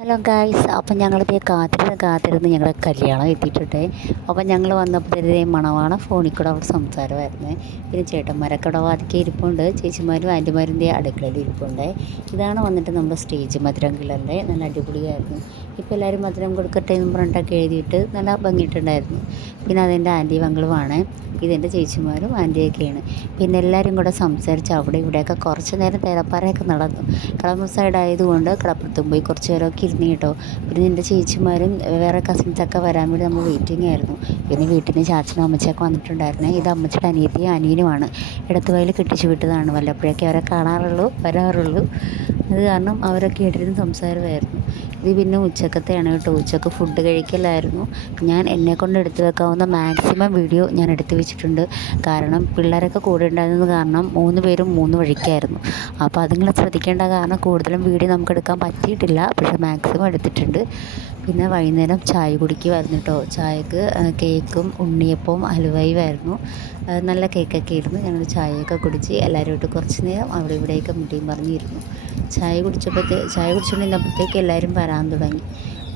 Hello guys, അപ്പം ഞങ്ങളിപ്പോൾ കാത്തിരുന്ന് ഞങ്ങളുടെ കല്യാണം എത്തിയിട്ടുണ്ട്. അപ്പം ഞങ്ങൾ വന്നപ്പോഴത്തേ മണവാള ഫോണിൽ കൂടെ അവിടെ സംസാരമായിരുന്നു. പിന്നെ ചേട്ടന്മാരൊക്കെ അവിടെ വാതിക്കെ ഇരിപ്പുണ്ട്, ചേച്ചിമാരും ആൻറ്റിമാരും അടുക്കളയിൽ ഇരിപ്പുണ്ട്. ഇതാണ് വന്നിട്ട് നമ്മുടെ സ്റ്റേജ് മധുരങ്കിളല്ലേ, നല്ല അടിപൊളിയായിരുന്നു. ഇപ്പോൾ എല്ലാവരും മധുരം കൊടുക്കട്ടെ എന്ന് പറഞ്ഞിട്ടൊക്കെ എഴുതിയിട്ട് നല്ല ഭംഗിയിട്ടുണ്ടായിരുന്നു. പിന്നെ അതെൻ്റെ ആൻറ്റി മംഗളുമാണ്, ഇതെൻ്റെ ചേച്ചിമാരും ആൻറ്റിയൊക്കെയാണ്. പിന്നെ എല്ലാവരും കൂടെ സംസാരിച്ച് അവിടെ ഇവിടെയൊക്കെ കുറച്ച് നേരം തേരപ്പാറയൊക്കെ നടന്നു. കളമ സൈഡ് ആയതുകൊണ്ട് കടപ്പുറത്തും പോയി കുറച്ച് നേരമൊക്കെ ഇരുന്ന് കേട്ടോ. പിന്നെ എൻ്റെ ചേച്ചിമാരും വേറെ കസിൻസൊക്കെ വരാൻ വേണ്ടി നമ്മൾ വെയിറ്റിംഗ് ആയിരുന്നു. പിന്നെ വീട്ടിൽ നിന്ന് ചാച്ചനും അമ്മച്ചൊക്കെ വന്നിട്ടുണ്ടായിരുന്നേ. ഇത് അമ്മച്ചിയുടെ അനിയത്തിയും അനിയനുമാണ്. ഇടത്തുവയൽ കെട്ടിച്ചു വിട്ടതാണ്. വല്ലപ്പോഴൊക്കെ അവരെ കാണാറുള്ളൂ, വരാറുള്ളൂ. അത് കാരണം അവരൊക്കെ ഇട്ടിരുന്ന് സംസാരമായിരുന്നു. ഇത് പിന്നെ ഉച്ചക്കത്തെയാണ് കേട്ടോ. ഉച്ചക്ക് ഫുഡ് കഴിക്കലായിരുന്നു. ഞാൻ എന്നെക്കൊണ്ട് എടുത്തു വെക്കാവുന്ന മാക്സിമം വീഡിയോ ഞാൻ എടുത്തു വെച്ചിട്ടുണ്ട്. കാരണം പിള്ളേരൊക്കെ കൂടെ ഉണ്ടായിരുന്നത് കാരണം 3 പേരും 3 വഴിക്കായിരുന്നു. അപ്പോൾ അതുങ്ങൾ ശ്രദ്ധിക്കേണ്ട കാരണം കൂടുതലും വീഡിയോ നമുക്ക് എടുക്കാൻ പറ്റിയിട്ടില്ല, പക്ഷേ മാക്സിമം എടുത്തിട്ടുണ്ട്. പിന്നെ വൈകുന്നേരം ചായ കുടിക്കുമായിരുന്നു കേട്ടോ. ചായക്ക് കേക്കും ഉണ്ണിയപ്പവും ഹലുവയുമായിരുന്നു. നല്ല കേക്കൊക്കെ ഇരുന്ന് ഞങ്ങൾ ചായയൊക്കെ കുടിച്ച് എല്ലാവരുമായിട്ട് കുറച്ച് നേരം അവിടെ ഇവിടെയൊക്കെ മുട്ടിയും പറഞ്ഞിരുന്നു. ചായ കുടിച്ചുകൊണ്ടിരുന്നപ്പോഴത്തേക്ക് എല്ലാവരും വരാൻ തുടങ്ങി.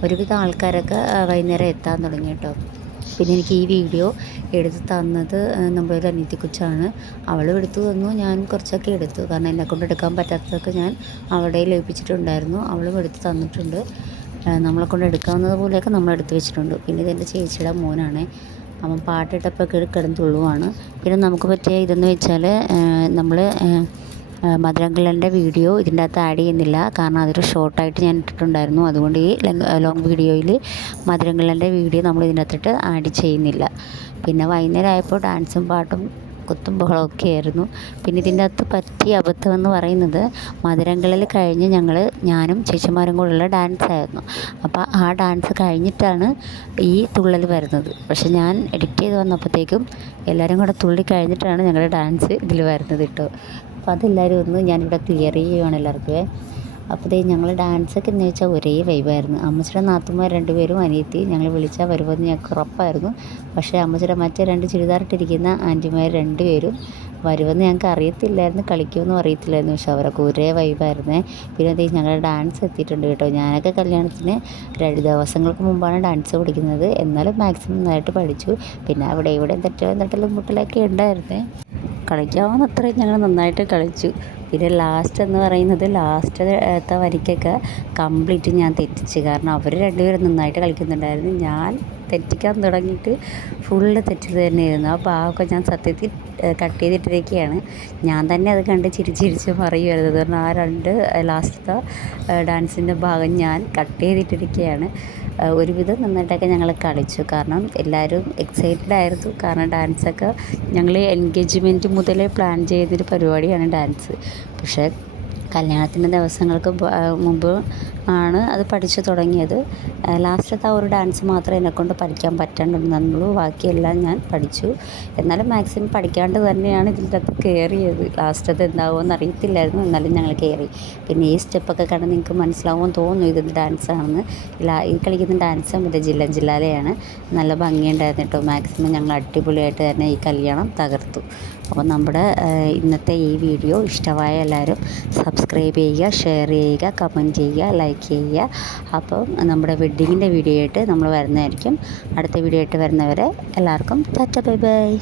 ഒരുവിധം ആൾക്കാരൊക്കെ വൈകുന്നേരം എത്താൻ തുടങ്ങി കേട്ടോ. പിന്നെ എനിക്ക് ഈ വീഡിയോ എടുത്ത് തന്നത് നമ്മുടെ ഒരു അനിയത്തി കൊച്ചാണ്. അവളും എടുത്തു തന്നു, ഞാനും കുറച്ചൊക്കെ എടുത്തു. കാരണം എന്നെക്കൊണ്ട് എടുക്കാൻ പറ്റാത്തതൊക്കെ ഞാൻ അവിടെ ലഭിച്ചിട്ടുണ്ടായിരുന്നു. അവളും എടുത്ത് തന്നിട്ടുണ്ട്. നമ്മളെക്കൊണ്ട് എടുക്കാവുന്നത് പോലെയൊക്കെ നമ്മളെടുത്ത് വെച്ചിട്ടുണ്ട്. പിന്നെ ഇതെൻ്റെ ചേച്ചിയുടെ മോനാണ്. അവൻ പാട്ടിട്ടപ്പോൾ കിടന്നുള്ളുവാണ്. പിന്നെ നമുക്ക് പറ്റിയ ഇതെന്ന് വെച്ചാൽ നമ്മൾ മധുരങ്കിളൻ്റെ വീഡിയോ ഇതിൻ്റെ അകത്ത് ആഡ് ചെയ്യുന്നില്ല. കാരണം അതൊരു ഷോർട്ടായിട്ട് ഞാൻ ഇട്ടിട്ടുണ്ടായിരുന്നു. അതുകൊണ്ട് ഈ ലോങ് വീഡിയോയിൽ മധുരങ്കിളൻ്റെ വീഡിയോ നമ്മൾ ഇതിൻ്റെ അകത്തിട്ട് ആഡ് ചെയ്യുന്നില്ല. പിന്നെ വൈകുന്നേരം ആയപ്പോൾ ഡാൻസും പാട്ടും കുത്തും ബഹളമൊക്കെ ആയിരുന്നു. പിന്നെ ഇതിൻ്റെ അകത്ത് പറ്റിയ അബദ്ധം എന്ന് പറയുന്നത് മധുരങ്കിളൽ കഴിഞ്ഞ് ഞാനും ചേച്ചിമാരും കൂടെയുള്ള ഡാൻസായിരുന്നു. അപ്പോൾ ആ ഡാൻസ് കഴിഞ്ഞിട്ടാണ് ഈ തുള്ളൽ വരുന്നത്. പക്ഷെ ഞാൻ എഡിറ്റ് ചെയ്ത് വന്നപ്പോഴത്തേക്കും എല്ലാവരും കൂടെ തുള്ളി കഴിഞ്ഞിട്ടാണ് ഞങ്ങളുടെ ഡാൻസ് ഇതിൽ വരുന്നത് കേട്ടോ. അപ്പോൾ അതെല്ലാവരും ഒന്ന് ഞാനിവിടെ ക്ലിയർ ചെയ്യുകയാണ് എല്ലാവർക്കും. അപ്പോൾ ഞങ്ങൾ ഡാൻസൊക്കെ എന്ന് വെച്ചാൽ ഒരേ വൈബായിരുന്നു. അമ്മച്ചിയുടെ നാത്തുമാർ 2 പേരും അനിയത്തി ഞങ്ങൾ വിളിച്ചാൽ വരുമെന്ന് ഞങ്ങൾക്ക് ഉറപ്പായിരുന്നു. പക്ഷേ അമ്മച്ചിയുടെ മറ്റേ 2 ചുരിദാറിട്ടിരിക്കുന്ന ആൻറ്റിമാർ 2 പേരും വരുമെന്ന് ഞങ്ങൾക്ക് അറിയത്തില്ലായിരുന്നു, കളിക്കുമെന്നും അറിയത്തില്ലായിരുന്നു. പക്ഷെ അവരൊക്കെ ഒരേ വൈബായിരുന്നേ. പിന്നെ ഞങ്ങളുടെ ഡാൻസ് എത്തിയിട്ടുണ്ട് കേട്ടോ. ഞാനൊക്കെ കല്യാണത്തിന് 2 ദിവസങ്ങൾക്ക് മുമ്പാണ് ഡാൻസ് പഠിക്കുന്നത്. എന്നാലും മാക്സിമം നന്നായിട്ട് പഠിച്ചു. പിന്നെ അവിടെ ഇവിടെ തട്ടലും മുട്ടലൊക്കെ ഉണ്ടായിരുന്നേ. കളിക്കാവുന്ന അത്രയും ഞങ്ങൾ നന്നായിട്ട് കളിച്ചു. പിന്നെ ലാസ്റ്റ് എന്ന് പറയുന്നത് ലാസ്റ്റത്തെ വരിക്കൊക്കെ കംപ്ലീറ്റ് ഞാൻ തെറ്റിച്ച്. കാരണം അവർ 2 പേരും നന്നായിട്ട് കളിക്കുന്നുണ്ടായിരുന്നു. ഞാൻ തെറ്റിക്കാൻ തുടങ്ങിയിട്ട് ഫുള്ള് തെറ്റ് തന്നെയായിരുന്നു. ആ ഭാഗമൊക്കെ ഞാൻ സത്യത്തിൽ കട്ട് ചെയ്തിട്ടിരിക്കുകയാണ്. ഞാൻ തന്നെ അത് കണ്ട് ചിരിച്ച് പറയുമായിരുന്നു. കാരണം ആ 2 ലാസ്റ്റത്തെ ഡാൻസിൻ്റെ ഭാഗം ഞാൻ കട്ട് ചെയ്തിട്ടിരിക്കുകയാണ്. ഒരുവിധം നന്നായിട്ടൊക്കെ ഞങ്ങൾ കളിച്ചു. കാരണം എല്ലാവരും എക്സൈറ്റഡ് ആയിരുന്നു. കാരണം ഡാൻസൊക്കെ ഞങ്ങൾ എൻഗേജ്മെൻറ്റ് മുതലേ പ്ലാൻ ചെയ്തൊരു പരിപാടിയാണ് ഡാൻസ്. പക്ഷേ കല്യാണത്തിൻ്റെ ദിവസങ്ങൾക്ക് മുമ്പ് ആണ് അത് പഠിച്ചു തുടങ്ങിയത്. ലാസ്റ്റത്തെ ആ ഒരു ഡാൻസ് മാത്രമേ എന്നെക്കൊണ്ട് പഠിക്കാൻ പറ്റാണ്ടുള്ളൂ. ബാക്കിയെല്ലാം ഞാൻ പഠിച്ചു. എന്നാലും മാക്സിമം പഠിക്കാണ്ട് തന്നെയാണ് ഇതിൻ്റെ അകത്ത് കയറിയത്. ലാസ്റ്റത്തെ എന്താകുമെന്ന് അറിയത്തില്ലായിരുന്നു, എന്നാലും ഞങ്ങൾ കയറി. പിന്നെ ഈ സ്റ്റെപ്പൊക്കെ കണ്ട് നിങ്ങൾക്ക് മനസ്സിലാവുമെന്ന് തോന്നുന്നു ഇത് ഡാൻസാണെന്ന്. ഈ കളിക്കുന്ന ഡാൻസ് മറ്റേ ജില്ലാലയാണ്. നല്ല ഭംഗിയുണ്ടായിരുന്നു കേട്ടോ. മാക്സിമം ഞങ്ങൾ അടിപൊളിയായിട്ട് തന്നെ ഈ കല്യാണം തകർത്തു. അപ്പോൾ നമ്മുടെ ഇന്നത്തെ ഈ വീഡിയോ ഇഷ്ടമായ എല്ലാവരും സബ്സ്ക്രൈബ് ചെയ്യുക, ഷെയർ ചെയ്യുക, കമൻറ്റ് ചെയ്യുക, ലൈക്ക് ചെയ്യുക. അപ്പം നമ്മുടെ വെഡ്ഡിങ്ങിൻ്റെ വീഡിയോ ആയിട്ട് നമ്മൾ വരുന്നതായിരിക്കും. അടുത്ത വീഡിയോ ആയിട്ട് വരുന്നവരെ എല്ലാവർക്കും ടാറ്റ ബൈ ബൈ.